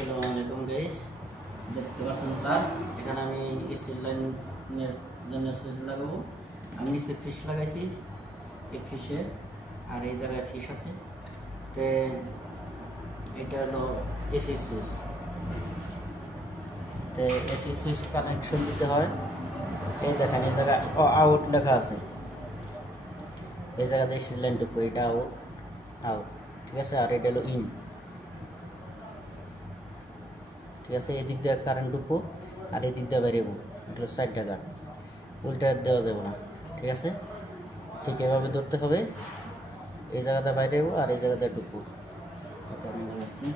আসসালামু আলাইকুম গাইস, দেখতে পাচ্ছেন তার এখানে আমি এসি লাইনের জন্য সুইচ লাগাবো। আমি নিচে ফিশ লাগাইছি, এই ফিশে আর এই জায়গায় ফিশ আছে। তো এটা হলো এসি সুইচ। তো এসি সুইচ কানেকশন দিতে হয়। এই দেখেন এই জায়গায় আউট লেখা আছে, এই জায়গাতে এসি লাইন ঢুকবো, এটা আউট, ঠিক আছে। আর এটা হলো ইন, ঠিক আছে। এই দিক দিয়ে কারেন্ট ঢুকবো আর এই দিক দিয়ে বেরোবো, এটা হলো সাইড ডাকার, উল্টা দেওয়া যাবে না, ঠিক আছে। ঠিক এভাবে ধরতে হবে, এই জায়গাটা বাইরে যাবো আর এই জায়গাটা ঢুকবো। আমি বলছি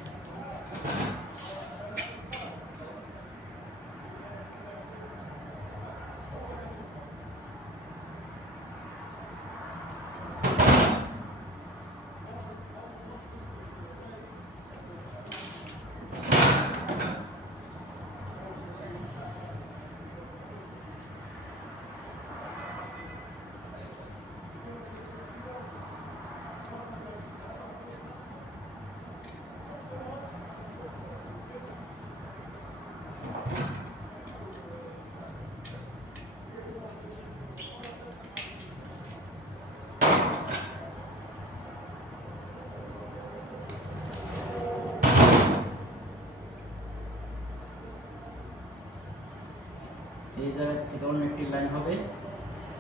এই জায়গা থেকে অন্য একটি লাইন হবে।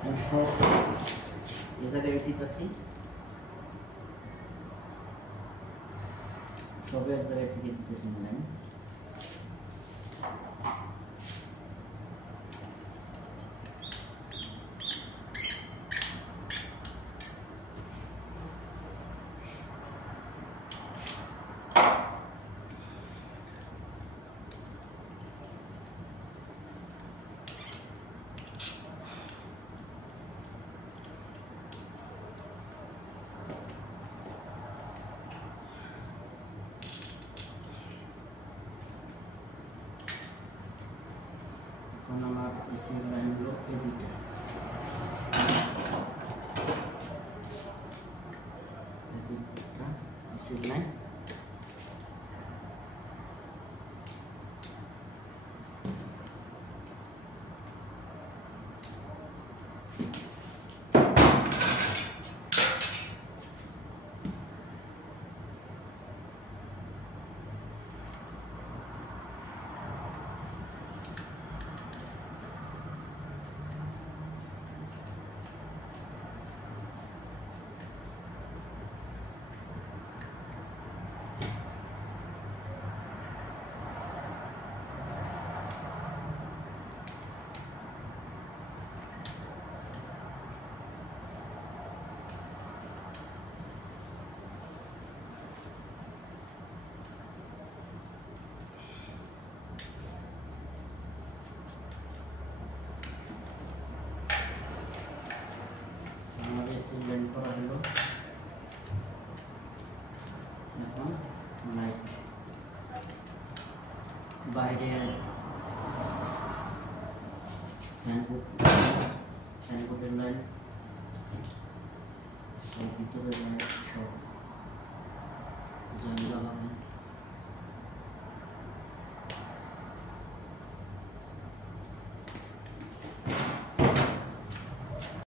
আমি সব এই জায়গায় দিতেছি, সব এক জায়গায় থেকে দিতেছি লাইন। এখন আমার এসি লাইন হলো এই দুইটা, এসি লাইন। লাইন করা হলো। এখন লাইট বাইরে সাইনবোর্ডের লাইন, সব ভিতরে লাইন, সব জয়েন লাগানো।